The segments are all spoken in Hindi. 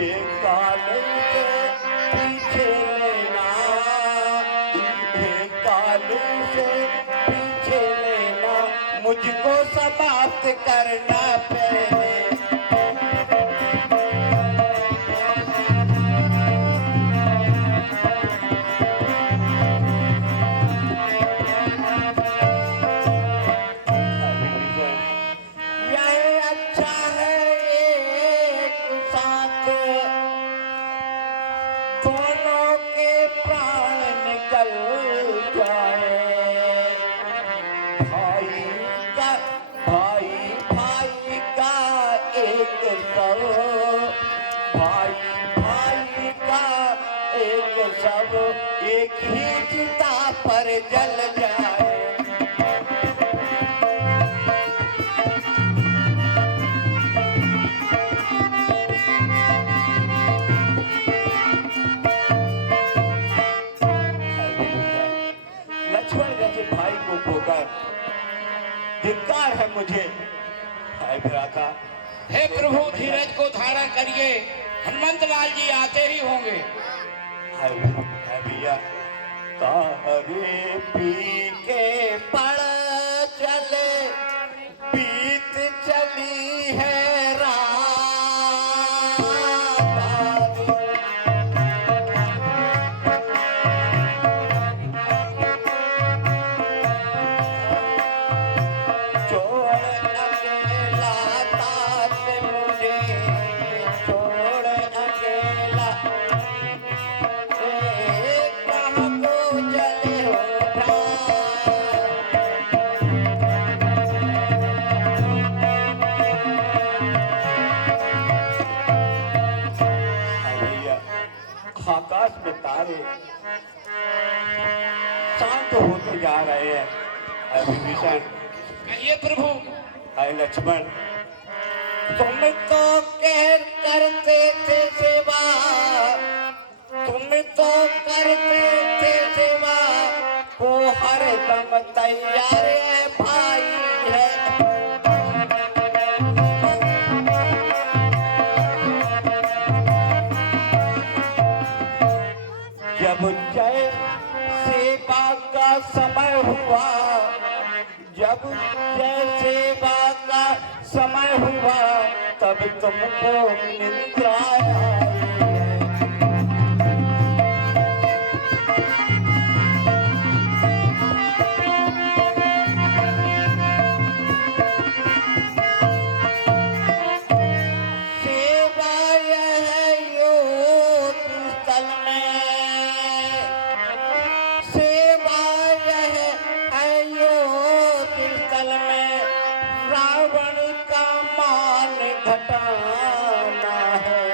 ये काल से पीछे लेना, ये काल से पीछे लेना, मुझको समाप्त करना पहले। सब एक ही चिता पर जल जाए। लक्ष्मण जैसे भाई को खोकर धिक्कार है मुझे। हाय भ्राता। हे प्रभु धीरज को धारण करिए, हनुमंत लाल जी आते ही होंगे। भैया तारे पी के पड़ चले, बीत चली है रात। छोड़ अकेला तात मुझे, छोड़ अकेला आकाश में तारे शांत होते जा रहे हैं। विभीषण कहिए प्रभु। हाय लक्ष्मण, तुम तो कहर करते थे सेवा, तुम तो करते थे सेवा, वो हर दम तैयार है भाई है। जब जय सेवा का समय हुआ, जब जय सेवा का समय हुआ, तब तुमको निद्रा आई। घटाना है,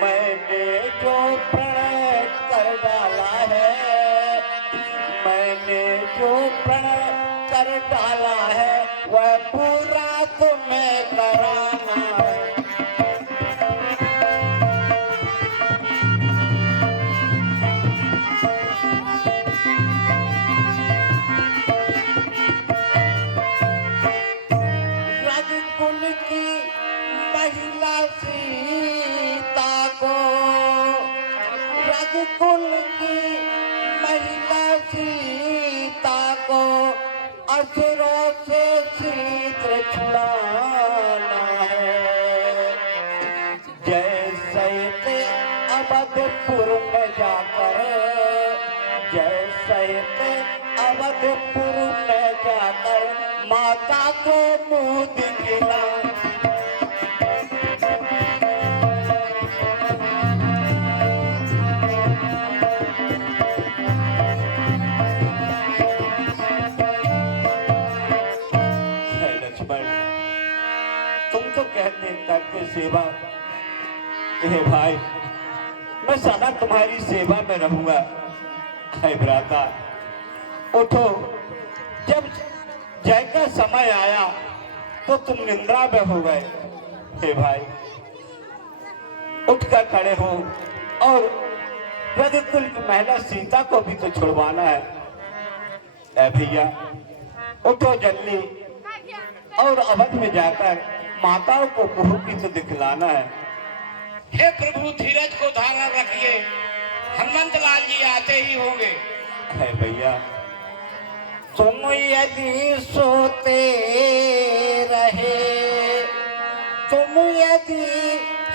मैंने जो प्रणय कर डाला है, मैंने जो प्रणय कर डाला है, वह पूरा तुम्हें कराना है। रघुकुल की महिला सीता को असुरों से शीघ्र छुड़ाना है। जय सहित अवधपुर में जाकर, जय सहित अवधपुर में जाकर माता को मुँह दिखला। तुम तो कहते करके सेवा, हे भाई मैं सदा तुम्हारी सेवा में रहूंगा। हे भ्राता उठो, जब जय का समय आया तो तुम निद्रा में हो गए। हे भाई उठकर खड़े हो और रघुकुल की महिला सीता को भी तो छुड़वाना है। ऐ भैया उठो जल्दी और अवध में जाकर माताओं को मुँह की तो दिखलाना है। हे प्रभु धीरज को धारण रखिए, हनुमंत लाल जी आते ही होंगे। है भैया, तुम यदि सोते रहे, तुम यदि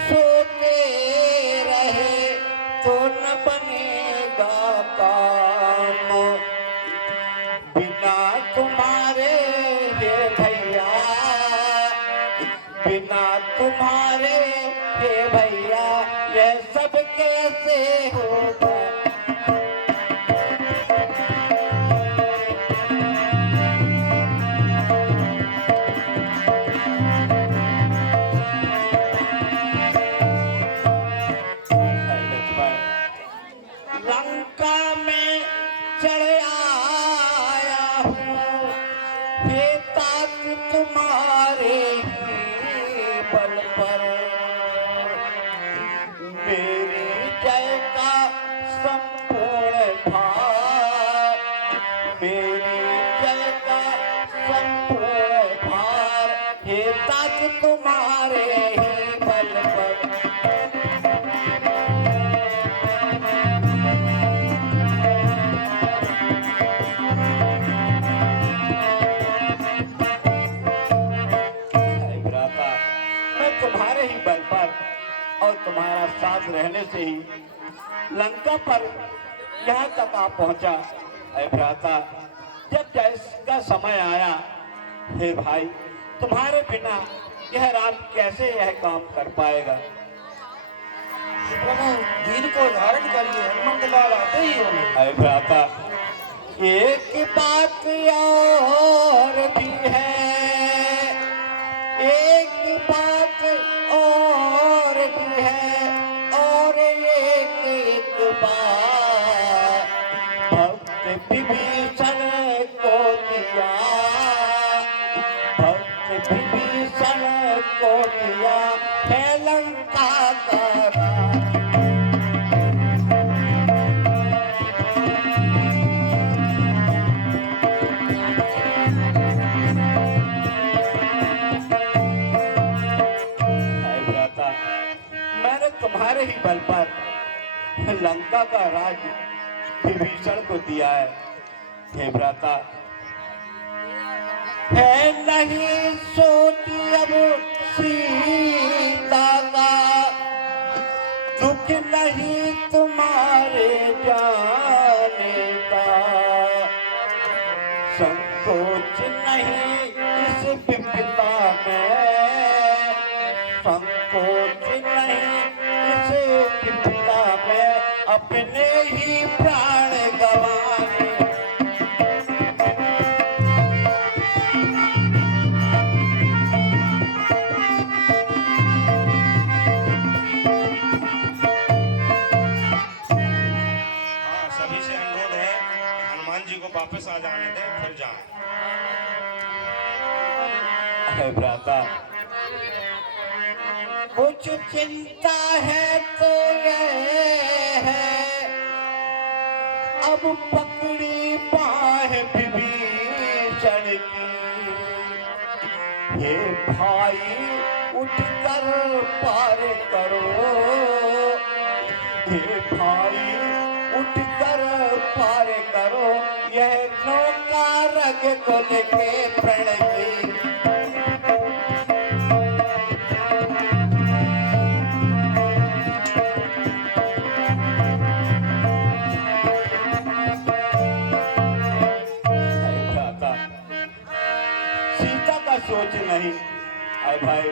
सोते रहे तो न बनेगा काम, बिना तुम्हारे हे भैया, बिना तुम्हारे हे भैया यह सब कैसे होगा। है लक्ष्मण, लंका में चढ़ आया हूँ, हे तात तुम्हारे ही बल पर, मेरी जय का संपूर्ण भार, मेरी जय का संपूर्ण भार, हे तात तुम्हारे ही बल पर। है भ्राता, मैं तुम्हारे ही बल पर और तुम्हारा साथ रहने से ही लंका पर यहाँ तक आ पहुंचा। है भ्राता, जब जैसा समय आया, हे भाई, तुम्हारे बिना यह राम कैसे यह काम कर पाएगा। प्रभु धीर को धारण करिए, हनुमंत लाल आते ही होंगे। है भ्राता, एक बात और भी है, एक बात और भी है, और एक बात भक्त विभीषण को दिया, भक्त विभीषण को दिया है लंका का राज। है भ्राता, मैंने तुम्हारे ही बल पर लंका का राज विभीषण को दिया है। हे भ्राता, है नहीं सोच अब सीता का, दुख नहीं तुम्हारे जाने का, संकोच नहीं इस विपदा में, संकोच नहीं इस विपदा में, अपने ही प्राण गवाने। हाँ, सभी से अनुरोध है कि हनुमान जी को वापस आ जाने दें, फिर जाएं। है भ्राता, कुछ चिंता है तो यह है, अब पकड़ी बाह विभीषण की, हे भाई उठकर पार करो, हे भाई उठकर पार करो, यह नौका रग को लेके प्रण की। है भ्राता, सीता का सोच नहीं, है भाई,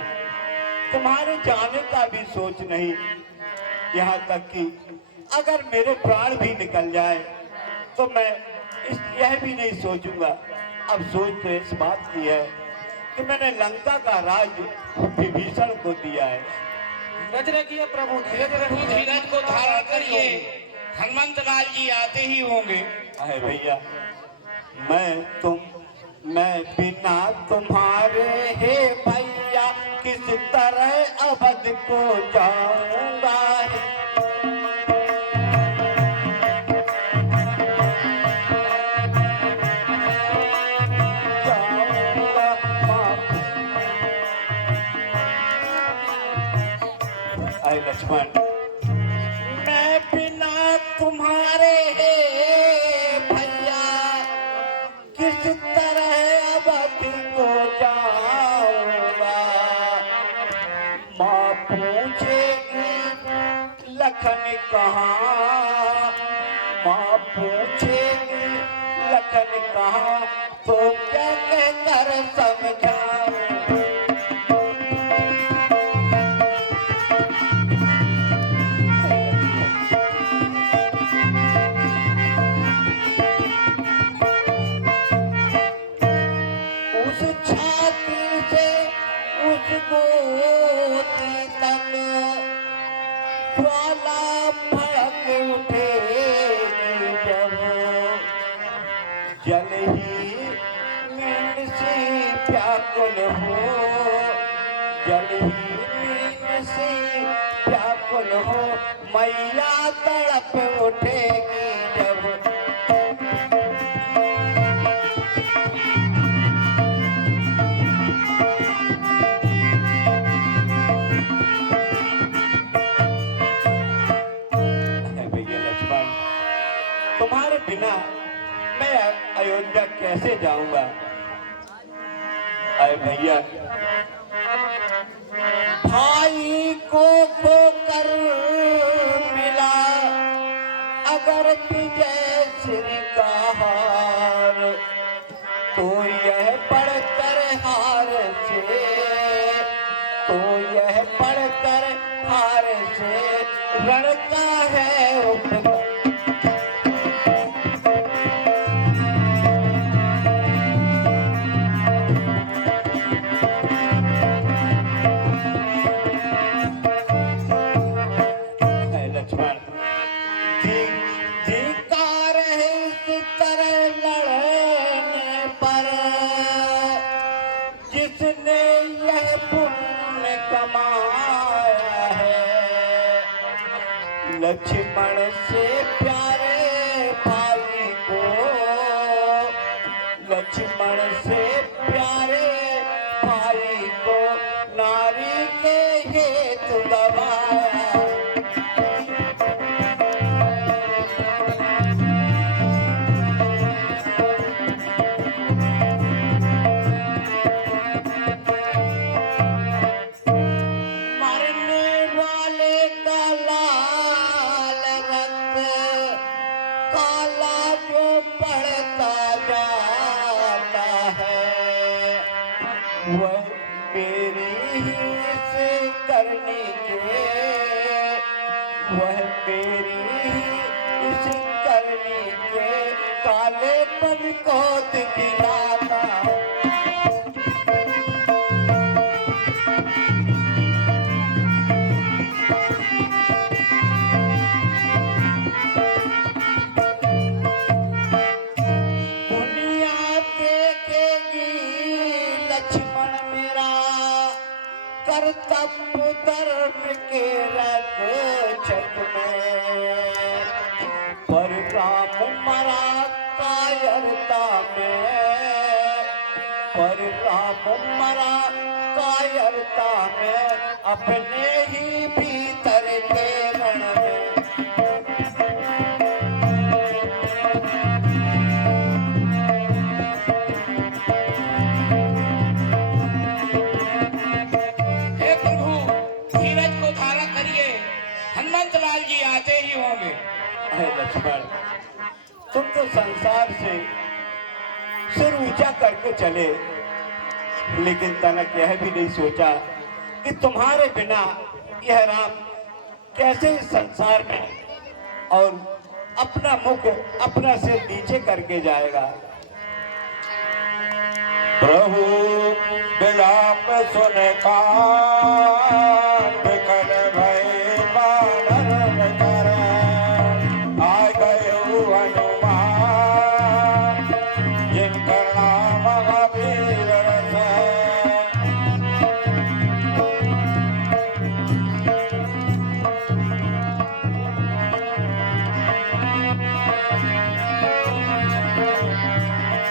तुम्हारे जाने का भी सोच नहीं, यहाँ तक कि अगर मेरे प्राण भी निकल जाए तो मैं यह भी नहीं सोचूंगा। अब सोच तो इस बात की है कि मैंने लंका का राज विभीषण को दिया है। धीरज रखिए प्रभु, हे प्रभु धीरज को धारण करिए, हनुमंत लाल जी आते ही होंगे। है भैया, मैं बिना तुम्हारे हे भैया किस तरह अवध को जाऊंगा। अरे लक्ष्मण, मैं बिना तुम्हारे भैया किस तरह अवधि को जाऊंगा। माँ पूछेगी लखन कहाँ, माँ पूछेगी लखन कहाँ, तो क्या कहकर समझाऊं। उस छाती से उस गोदी तक ज्वाला भड़क उठेगी जब, जल ही नींद से व्याकुल हो, जल ही नींद से व्याकुल हो, मैया तड़प उठेगी जब। भैया लक्ष्मण, तुम्हारे बिना मैं अयोध्या कैसे जाऊंगा। अरे भैया, भाई को खोकर मिला अगर विजय श्री का हार, तो यह पढ़कर हार से, तो यह पढ़कर हार से रण का है उपकार। है लक्ष्मण, धिक्कार है इस तरह लड़ने पर, जिसने यह पुण्य कमाया है। लक्ष्मण से प्यारे भाई को, लक्ष्मण से प्यारे भाई को नारी के हेतु गवाया। मरने वाले का लाल रक्त काला जो पड़ता जाता है, वह मेरी ही इस करनी के, वह मेरी ही इस करनी के कालेपन को दिखलाता। दुनिया देखेगी लक्ष्मण मेरा कर्तव्य धर्म के रक्षक में, पर राम मरा कायरता में, पर राम मरा कायरता में, अपने ही भीतर के रण में। हे प्रभु, धीरज को धारा करिए, हनुमंत लाल जी आते ही होंगे। है लक्ष्मण, तुम तो संसार से सिर ऊंचा करके चले, लेकिन तनक यह भी नहीं सोचा कि तुम्हारे बिना यह राम कैसे इस संसार में और अपना मुख अपना सिर नीचे करके जाएगा। प्रभु विलाप सुन कांड कर भय बानर कर, आ गए हनुमान जिनकर नाम महावीर रस।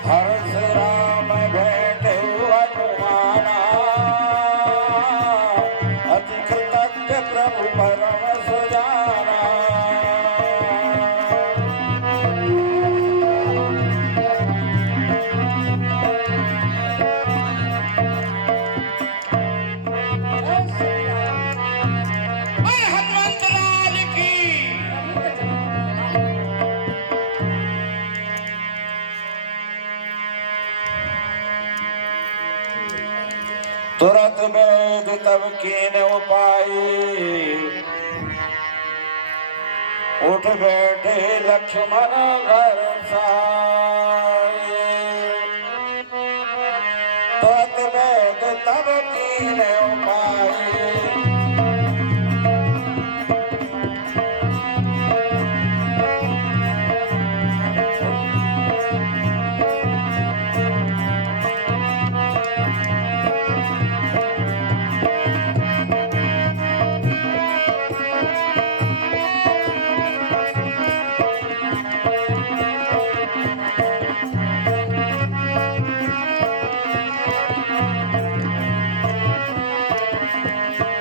हर्ष राम भेंट हनुमाना, उठ बैठे लक्ष्मण घर साए, तत वेद तब कीन उपाय।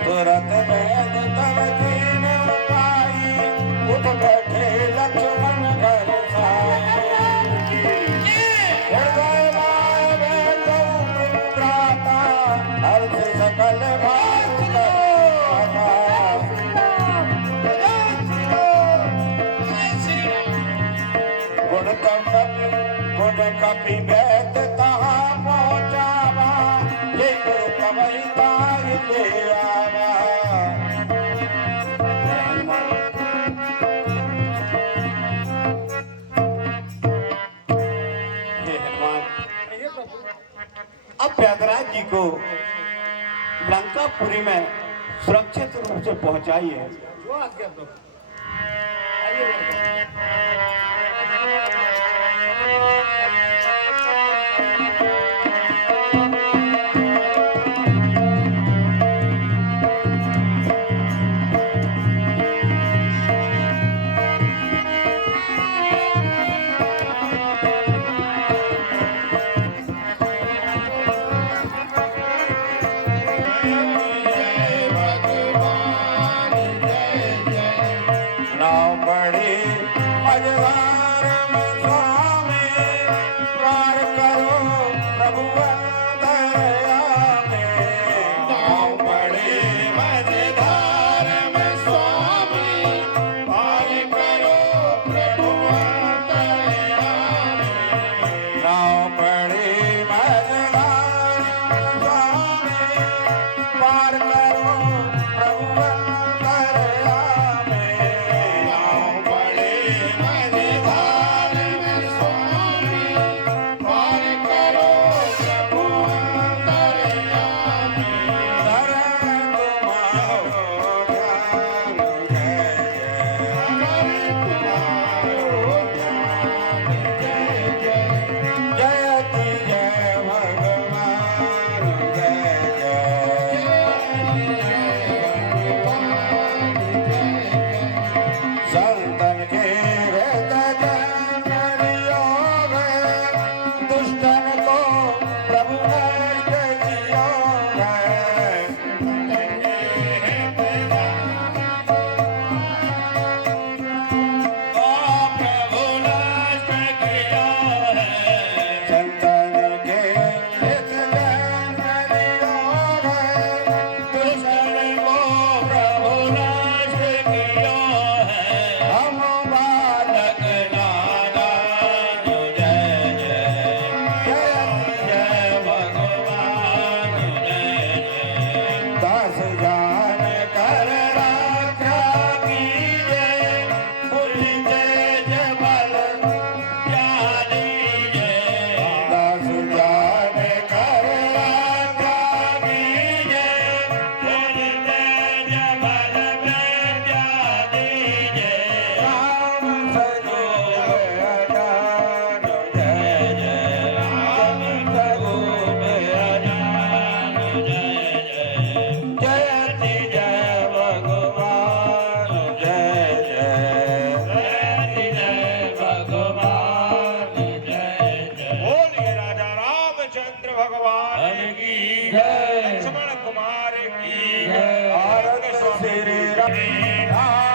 तुरत वेद तब कीन उपाय, उठ बैठे लक्ष्मण घर साए। हृदय भावे तो भ्राता, हर्ष सकल भात करो। गुण कपि बैत तहाँ पहुँचावा, ये गुरु कवि तार ले आवा। हे हनुमान, अब प्रयागराज जी को लंकापुरी में सुरक्षित रूप से पहुंचाइए। जो आज्ञा प्रभु। आइए नाव बड़ी मझधार में स्वामी, पार करो प्रभु दया में। नाव बड़ी मझधार में स्वामी, पार करो प्रभु दया में। नाव बड़ी मझधार में स्वामी, पार करो प्रभु दया में। संतन के हृदय जन योग, दुष्टन को प्रभु नष्ट योग। संतन के हृदय जन योग, दुष्टन को प्रभु नष्ट किया। हम बालक नादान, जय जय जय भगवान, जय जय। दास जान कर रक्षा कीजिए, बुद्धि तेज बल ज्ञान दीजिए। दास जान कर रक्षा कीजिए, बुद्धि तेज बल विद्या दीजिए। राम स्वरूप अजान, जय जय राम स्वरूप अजान, जय जय। जयति जय भगवान, जय जय। जयति जय भगवान, जय जय। बोलिए राजा रामचंद्र भगवान की जय। लक्ष्मण कुमार की भारत श्री राम।